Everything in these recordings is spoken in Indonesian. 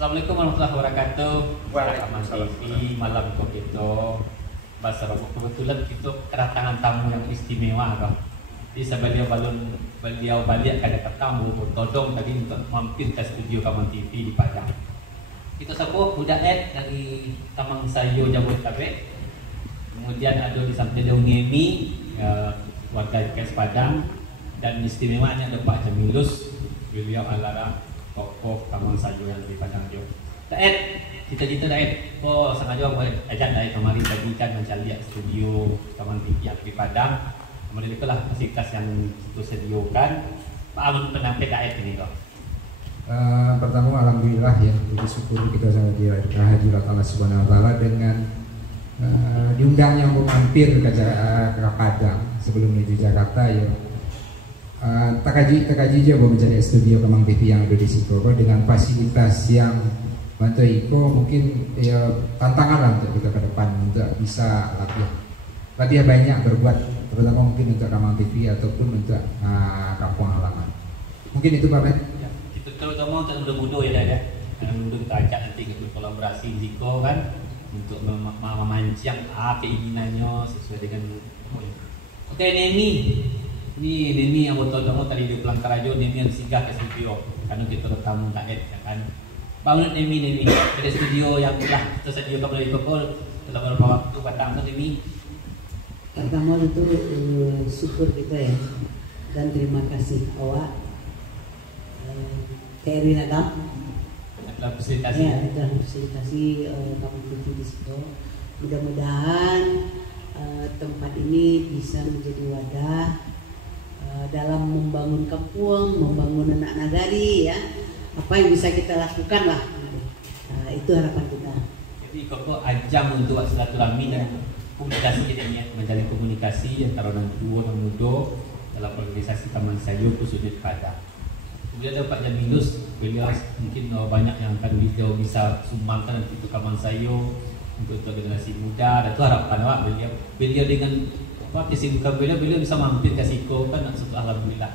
Assalamualaikum warahmatullahi wabarakatuh. Waalaikumsalam. TV malam kok itu bahasa Robo. Kebetulan kita kedatangan tamu yang istimewa kok. Jadi sebelum beliau balik kada ketemu todong tadi untuk mampir ke studio Kamang TV di Padang. Kita sapa budak Ed dari Kamang Sayo Jabodetabek. Kemudian ada di samping Ngemi warga KS Padang, dan istimewanya ada Pak Jamilus, beliau adalah tokoh Kamang Sayo yang di Padang Jo. Daet, cita-cita Daet, kok sengaja buat ajak Daet kemarin tadi kan mencari studio Kamang TV yang di Padang. Kemudian itulah fasilitas yang itu sediakan. Pak Amun penampil Daet ini kok. Pertama alhamdulillah ya, jadi syukur kita sangat dihadirat Allah Subhanahu Wa Taala dengan diundangnya untuk mampir ke Padang sebelum menuju Jakarta ya. Tak kaji aja mau mencari studio Kamang TV yang ada di situ dengan fasilitas yang bantu Iko mungkin ya tantangan lah untuk kita ke depan untuk bisa lebih banyak berbuat, terutama mungkin untuk Kamang TV ataupun untuk kampung halaman. Mungkin itu Pak Ben. Ya, itu terutama untuk muda-muda ya, muda kita ajak nanti untuk kolaborasi Ziko kan untuk memancing keinginannya sesuai dengan. Oke, ini yang betul kamu tadi di Pelangkarajo, ini yang singgah ke studio karena kita tamu Daet ya kan. Bangun ini ada studio yang telah kita sedia kamu dari Kokol dalam beberapa waktu Padang tuh ini. Pertama itu syukur kita ya, dan terima kasih awak TRI Nadam Dalam fasilitasi ya, dalam fasilitasi Kamang TV di situ. Mudah-mudahan tempat ini bisa menjadi wadah dalam membangun kampung, membangun anak nagari ya. Apa yang bisa kita lakukan lah. Itu harapan kita. Jadi kok ajang untuk silaturahmi dan komunikasi jadinya, menjalin komunikasi antara orang tua dan muda dalam organisasi Kamang Sayo khususnya di Padang. Kemudian ada Pak Jamilus, beliau mungkin banyak yang akan beliau bisa sumbangkan untuk Kamang Sayo untuk generasi muda. Dan itu harapan Pak beliau dengan kesibukan beliau bisa mampir ke Siko kan, alhamdulillah.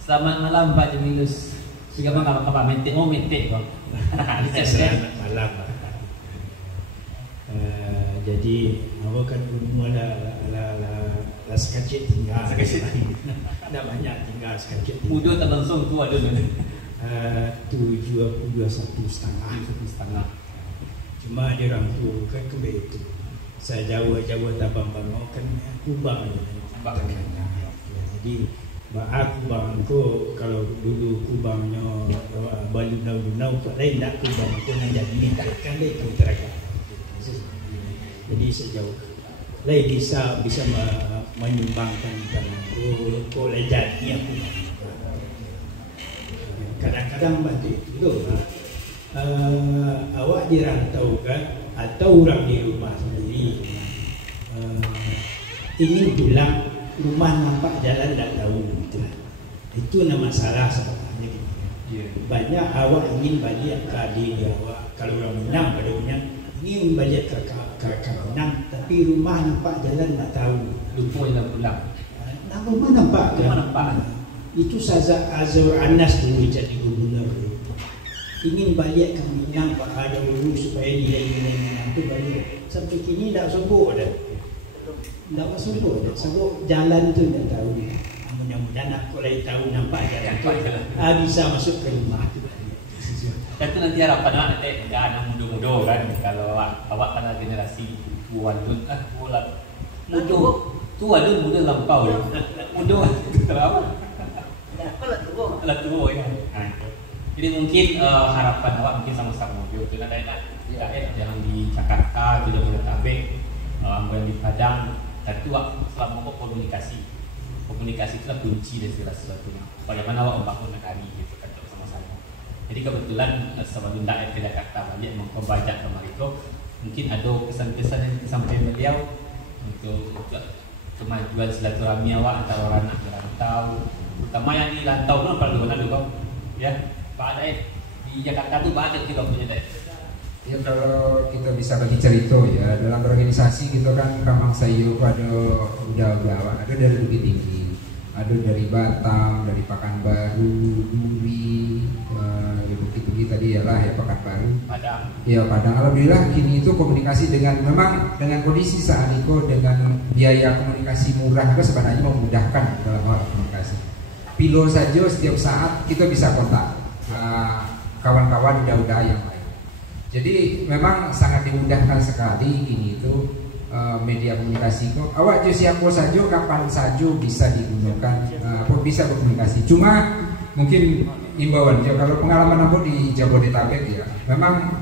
Selamat malam Pak Jamilus. Juga bang apa mentek kok. Selamat malam. Jadi awak kan umur la sekecil tinggal. Tidak banyak tinggal sekecil. Muda tak langsung tua ada mana? 71,5. Cuma dia orang tu kan kembali itu. Saya Jawa tabang bangau kan kubang jadi kubang ko kalau dulu kubangnya balunau kok lain tak kubang itu yang jadi kan dia kontrak. Jadi sejauh lain bisa menyumbangkan tanah ko lejatnya kadang-kadang bantu itu awak dirantau kan atau orang di rumah sendiri ingin pulang rumah nampak jalan tak tahu itu nama masalah sebenarnya gitu. Banyak awak ingin balik ke diri awak, kalau orang Minang pada punya ingin balik ke Minang tapi rumah nampak jalan tak tahu, lupa yang pulang. Rumah nampak itu saja Azhar Anas dulu jadi gubernur ingin balik ke Minang Pak ada dulu supaya dia ingin itu balik sampai kini tak sembuh dah. Tak sembuh dah. Sebab jalan tu tak tahu. Mudah-mudahan aku lagi tahu nampak jalan tu. Bisa masuk ke rumah tu. Dan itu nanti harapan nanti anak muda-muda kan, kalau awak kan generasi tua dun tua dun muda lampau muda terapa lah tua ya. Jadi mungkin harapan awak mungkin sama-sama itu nanti jangan di Jakarta, itu jangan di Tabek, yang di Padang. Dan itu selama komunikasi itulah kunci dari segala sesuatunya. Bagaimana awak membangun negara gitu kan sama-sama. Jadi kebetulan sebelum Daet ke Jakarta balik membaca kemarin itu mungkin ada kesan-kesan yang disampaikan beliau untuk kemajuan silaturahmi awak antara orang anak merantau, terutama yang di rantau kan perlu mana dulu ya. Pak Daet di Jakarta tuh banyak juga punya Daet. Ya kalau kita bisa bagi cerita ya dalam organisasi kita kan Kamang Sayo ada udah ada dari Bukit Tinggi, ada dari Batam, dari Pekanbaru, Duri, Bukit Tinggi tadi tadi ialah ya Pekanbaru. Padang. Ya Padang. Alhamdulillah kini itu komunikasi dengan memang dengan kondisi saat itu dengan biaya komunikasi murah itu sebenarnya memudahkan dalam hal komunikasi. Pilo saja setiap saat kita bisa kontak kawan-kawan udah yang lain. Jadi memang sangat dimudahkan sekali kini itu media komunikasi kok. Awak siapa saja kapan saja bisa digunakan, bisa berkomunikasi. Cuma mungkin imbauan kalau pengalaman aku di Jabodetabek ya, memang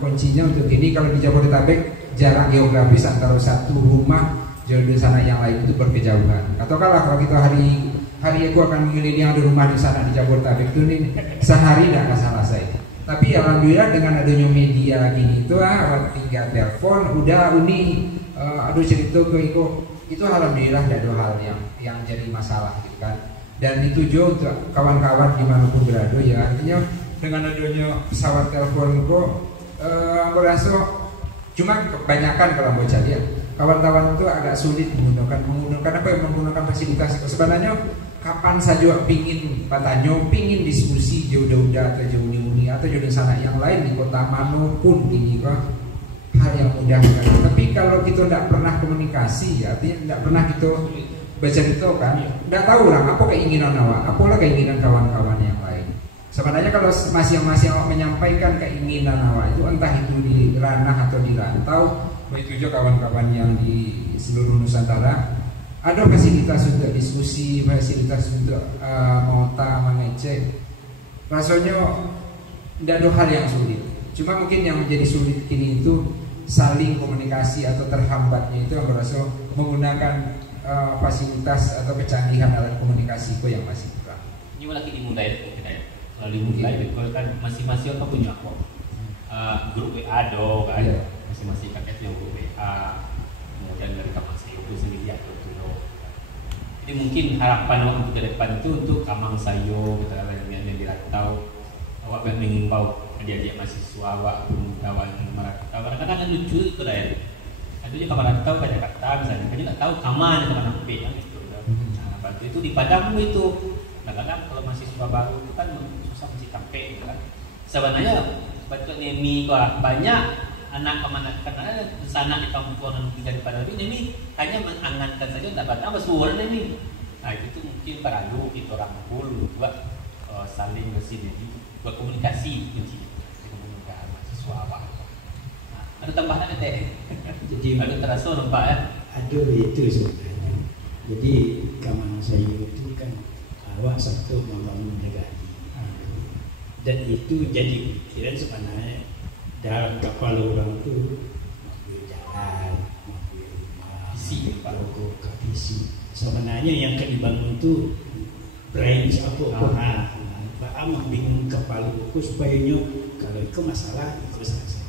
kuncinya untuk ini kalau di Jabodetabek jarak geografis antara satu rumah jauh di sana yang lain itu berkejauhan. Atau kalau kita hari aku akan mengelilingi rumah di sana di Jabodetabek itu nih sehari tidak akan selesai. Tapi alhamdulillah dengan adanya media gini itu tinggal telepon udah aduh cerita ke itu alhamdulillah tidak ada hal yang jadi masalah gitu kan. Dan itu juga untuk kawan-kawan dimanapun berada ya, artinya dengan adanya pesawat telepon kok merasa cuma kebanyakan kalau mau jadi kawan-kawan itu agak sulit menggunakan apa yang menggunakan fasilitas itu. Sebenarnya kapan saja pingin katanya pingin diskusi jauh-jauh atau jauh-jauh atau jauh sana yang lain di kota manapun ini kok hal yang mudah kan. Tapi kalau kita tidak pernah komunikasi ya, artinya tidak pernah kita baca itu kan, tidak tahu lah apa keinginan awak, apalah keinginan kawan-kawan yang lain. Sebenarnya kalau masing-masing awak menyampaikan keinginan awak itu entah itu di ranah atau di rantau, begitu juga kawan-kawan yang di seluruh Nusantara ada fasilitas untuk diskusi, fasilitas untuk mengecek. Rasanya tidak ada hal yang sulit. Cuma mungkin yang menjadi sulit kini itu saling komunikasi atau terhambatnya itu yang merasa menggunakan fasilitas atau kecanggihan alat komunikasi yang masih kurang. Ini lagi dimulai kita ya. Kalau dimulai kalau kan masing-masing apa punya kok. Grup WA do kan. Yeah. Masing-masing kakek yang grup WA. Kemudian dari kamar saya itu sendiri atau jadi mungkin harapan untuk ke depan itu untuk kamang sayo kita yang dirantau awak mengimbau adik-adik mahasiswa awak kawan merantau kadang-kadang lucu itu dah ya. Aduh kamar rantau banyak kata misalnya dia tak tahu kaman kemana pergi kan itu. Nah, bantu itu di Padang itu kadang-kadang kalau mahasiswa baru itu kan susah mesti sampai gitu kan. Sebenarnya bantu nemi kok banyak anak karena sana di kampung yang tinggal di Padang ini hanya mengangankan saja tidak apa suara ini. Nah itu mungkin perlu kita rangkul buat saling bersinergi, buat komunikasi dengan mahasiswa awak. Nah, ada tambahan ada teh. Jadi ada terasa nampak ya? Ada itu sebenarnya. Jadi kamar saya itu kan awak satu membangun negara. Dan itu jadi pikiran sebenarnya dalam kepala orang tu mampu jalan, mampu rumah, logo, visi. Sebenarnya yang akan dibangun tu range apa? Amang bingung kepala aku supaya kalau itu masalah itu selesai.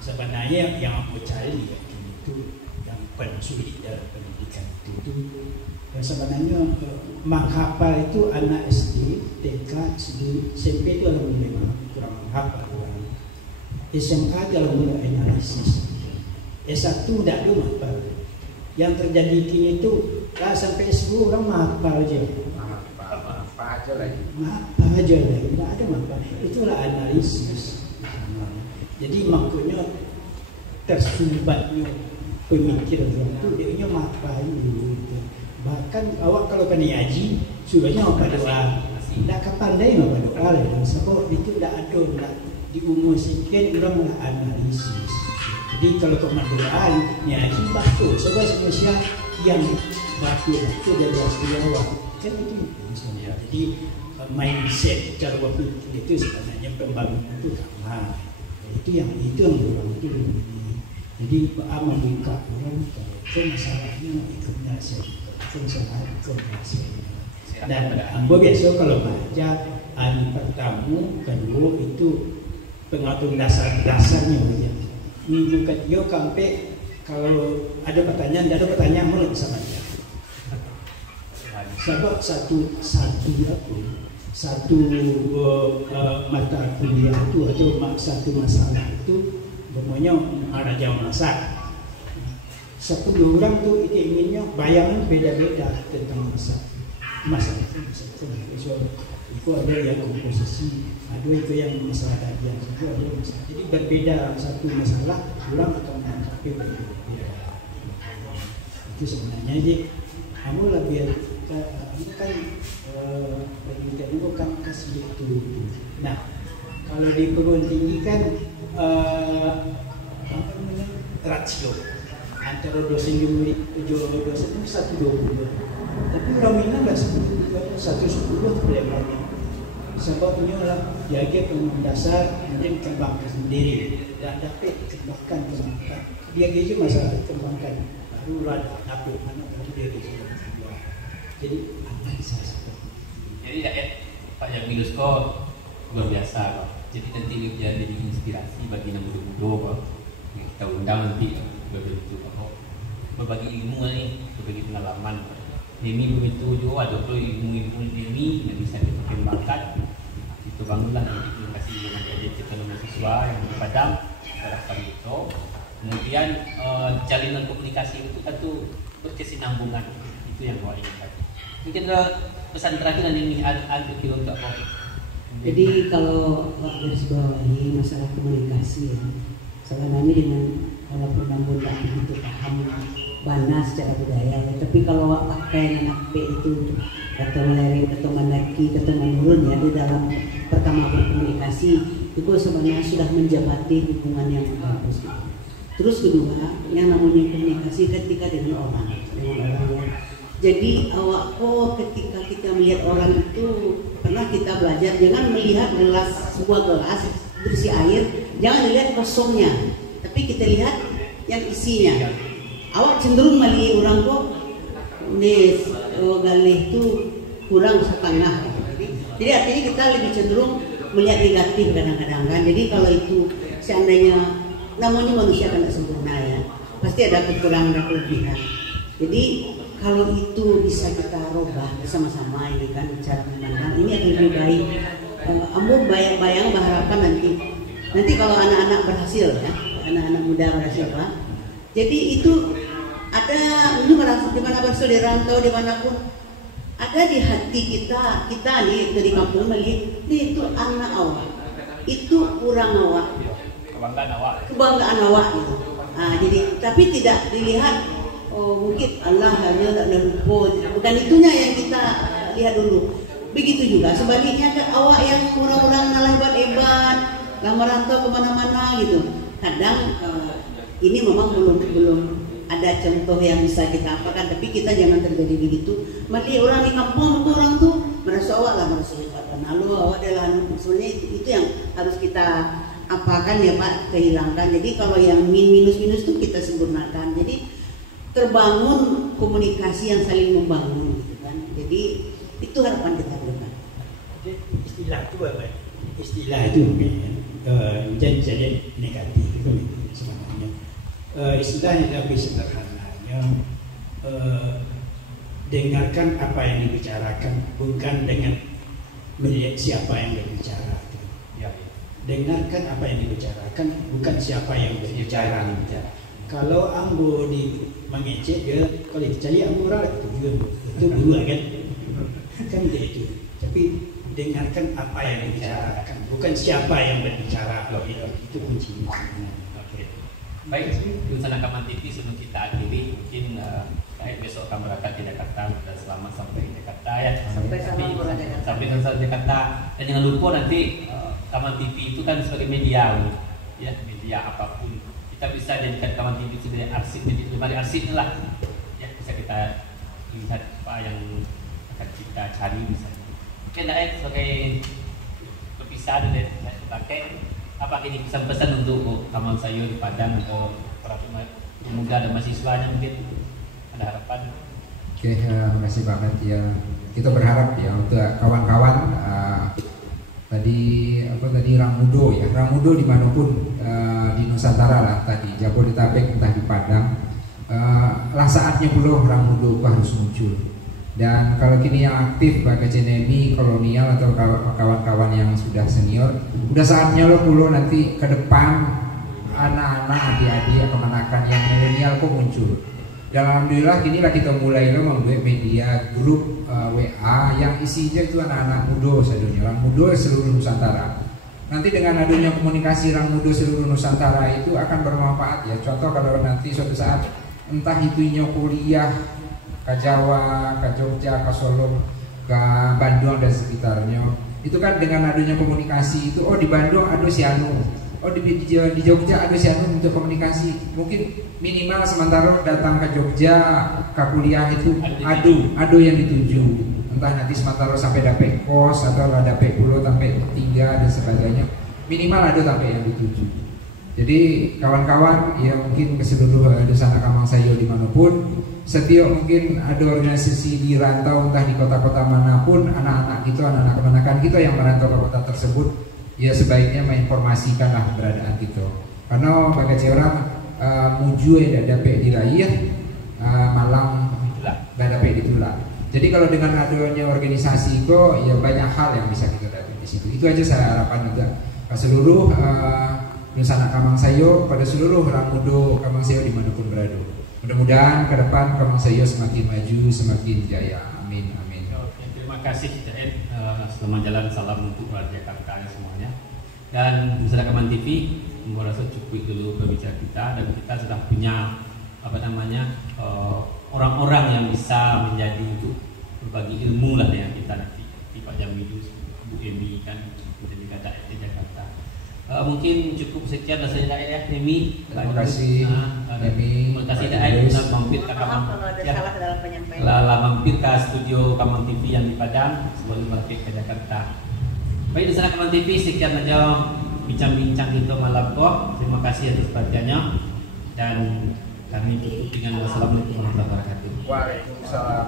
Sebenarnya yang aku cari itu yang paling sulit dalam pendidikan itu sebenarnya menghafal itu anak SD, TK, SMP itu adalah memang kurang menghafal orang. SMA adalah mulai analisis. S1 tidak ada menghafal. Yang terjadi kini itu sampai S2 orang menghafal aja. Menghafal aja lagi, tidak ada menghafal. Itulah analisis. Jadi makanya tersumbatnya pemikiran itu dia menghafal dulu. Bahkan awak kalau kena haji sudahnya apa doa tidak pandai apa doa lah sebab itu tidak ada di umur sikit orang lah analisis. Jadi kalau kau doa ni haji batu sebab manusia yang batu itu dari asli awak kan itu misalnya. Jadi mindset cara berpikir itu sebenarnya pembangunan itu sama. Itu yang orang itu. Jadi membuka orang kalau masalahnya ikutnya saya. Dan ambo biasa kalau baca hari pertama, kedua itu pengatur dasar-dasarnya aja. Minggu ketiga sampai kalau ada pertanyaan, tidak ada pertanyaan mana bisa baca. Sebab satu mata kuliah itu atau satu masalah itu semuanya ada jawab masalah. 10 orang tu inginnya bayangan beda-beda tentang masalah itu. itu ada yang komposisi, ada itu yang masalah kajian, itu ada masalah. Jadi berbeda satu masalah pulang atau mencapai berbeda. Itu sebenarnya jadi kamu lebih kamu kan penelitian itu kan kasih itu. Nah kalau di perguruan tinggi kan apa namanya rasio antara dosen dan murid dosen itu 1:20. Tapi orang Minang nggak 1:10 problemnya. Sebabnya lah jaga pengumuman dasar nanti kembangkan sendiri dan dapat kembangkan. Dia gaji masalah kembangkan baru ada dapur mana baru dia gaji. Jadi apa salah satu. Jadi ya Pak Jamilus kok luar biasa kok. Jadi nanti dia jadi inspirasi bagi yang muda-muda kok. Kita undang nanti begitu kok. Berbagi ilmu nih, berbagi pengalaman. Ini begitu juga ada tuh ilmu-ilmu ini yang bisa diperkembangkan. Itu bangunlah nanti kasih dengan adik kita mahasiswa yang di Padang terhadap itu. Kemudian jalinan komunikasi itu tentu berkesinambungan, itu yang kau inginkan. Mungkin pesan terakhir ini ada untuk apa? Jadi kalau garis bawahi masalah komunikasi ya, selama ini dengan walaupun namun tak begitu paham bana secara budaya ya, tapi kalau pakai anak B itu atau melereng atau menaki atau menurun ya di dalam pertama berkomunikasi itu sebenarnya sudah menjabati hubungan yang bagus. Terus kedua yang namanya komunikasi ketika dengan orang ya. Jadi awak ketika kita melihat orang itu pernah kita belajar jangan melihat sebuah gelas berisi air, jangan lihat kosongnya, tapi kita lihat yang isinya. Awak cenderung melihat orang kok galih itu kurang setengah. Jadi artinya kita lebih cenderung melihat negatif kadang-kadang kan. Jadi kalau itu seandainya namanya manusia kan tidak sempurna ya, pasti ada kekurangan dan kelebihan. Jadi kalau itu bisa kita rubah bersama-sama ini kan cara memandang ini akan lebih baik. Ambo bayang-bayang berharapan nanti kalau anak-anak berhasil ya, anak-anak muda berhasil Pak. Jadi itu ada ini di mana berhasil di rantau dimanapun ada di hati kita nih dari kampung melihat itu anak awak, itu kurang awak, kebanggaan awak gitu. Nah, jadi tapi tidak dilihat mungkin Allah hanya tidak lupa, bukan itunya yang kita lihat dulu. Begitu juga sebaliknya ke awak yang orang-orang ngalah hebat-hebat, lah merantau kemana-mana gitu. Kadang ini memang belum ada contoh yang bisa kita apakan, tapi kita jangan terjadi begitu. Mati orang di kampung orang tuh merasa awak lah merasa lalu awak adalah sebenarnya itu yang harus kita apakan ya Pak, kehilangkan. Jadi kalau yang minus tuh kita sempurnakan. Jadi terbangun komunikasi yang saling membangun gitu kan. Jadi itu harapan kita ke depan. Istilah itu apa? Istilah itu jadi negatif itu sebenarnya. Istilahnya tapi sederhananya dengarkan apa yang dibicarakan, bukan dengan melihat siapa yang berbicara. Ya. Dengarkan apa yang dibicarakan, bukan siapa yang berbicara. Kalau ambo mengecek dia, kalau dicari ambo orang itu dua kan dia itu. Tapi dengarkan apa yang dibicarakan, bukan siapa yang berbicara. Itu kuncinya. Baik, di Usaha Kaman TV sebelum kita akhiri, mungkin baik besok akan berangkat di Jakarta dan selamat sampai di Jakarta ya. Sampai Jakarta. Dan jangan lupa nanti Kaman TV itu kan sebagai media ya, media apapun. Kita bisa jadikan Kaman TV sebagai arsip, lemari arsip lah. Ya, bisa kita lihat apa yang akan kita cari misalnya. Mungkin sebagai perpisahan dari saya pakai apa ini pesan-pesan untuk kawan saya di Padang atau para pemuda dan mahasiswanya mungkin ada harapan. Oke, terima kasih Pak Ahmad ya. Kita berharap ya untuk kawan-kawan tadi Ramudo ya, Ramudo dimanapun di Nusantara lah tadi Jabodetabek entah di Padang lah saatnya pula Ramudo harus muncul. Dan kalau kini yang aktif bagai CNMI, kolonial atau kawan-kawan yang sudah senior, udah saatnya lo pulo nanti ke depan anak-anak, adik-adik, kemanakan yang milenial kok muncul. Dan alhamdulillah inilah kita mulai membuat media grup WA yang isinya itu anak-anak muda sedunia, orang muda seluruh Nusantara. Nanti dengan adanya komunikasi orang muda seluruh Nusantara itu akan bermanfaat ya. Contoh kalau nanti suatu saat entah itu kuliah ke Jawa, ke Jogja, ke Solo, ke Bandung dan sekitarnya, itu kan dengan adanya komunikasi itu, oh di Bandung ada si Anu, oh di Jogja ada si Anu untuk komunikasi. Mungkin minimal sementara datang ke Jogja ke kuliah itu ada yang dituju, entah nanti sementara sampai dapat kos atau dapat pulau sampai 3 dan sebagainya, minimal ada sampai yang dituju. Jadi kawan-kawan yang mungkin ke seluruh Dusana Kamangsayo dimanapun, setiap mungkin ada organisasi di rantau entah di kota-kota manapun, anak-anak kita, anak-anak kemenakan kita yang merantau ke kota tersebut, ya sebaiknya menginformasikanlah keberadaan kita. Karena bagi orang muju yang dapat diraih, malang tidak dapat ditolak. Jadi kalau dengan adanya organisasi itu, ya banyak hal yang bisa kita dapat di situ. Itu aja saya harapkan juga ke seluruh Nusana Kamangsayo, pada seluruh orang muda Kamangsayo dimanapun berada. Mudah-mudahan ke depan Kamangsayo semakin maju, semakin jaya. Amin, amin. Oke, terima kasih Daed. Selamat jalan, salam untuk warga Jakarta semuanya. Dan Nusana Kamang TV, merasa cukup dulu berbicara kita, dan kita sudah punya orang-orang yang bisa menjadi untuk berbagi ilmu lah ya kita nanti di Pak Jamilu, Bu Emi kan, dan juga Daed di Jakarta. Mungkin cukup sekian dari saya ya, Emi. Terima kasih, Emi. Terima kasih Daed sudah mampir ke Kamang. Kalau ada salah dalam penyampaian. Lah mampir ke studio Kamang TV yang di Padang sebelum balik ke Jakarta. Baik, di sana Kamang TV, sekian aja bincang-bincang kita malam kok. Terima kasih atas perhatiannya, dan kami tutup dengan wassalamualaikum warahmatullahi wabarakatuh. Waalaikumsalam.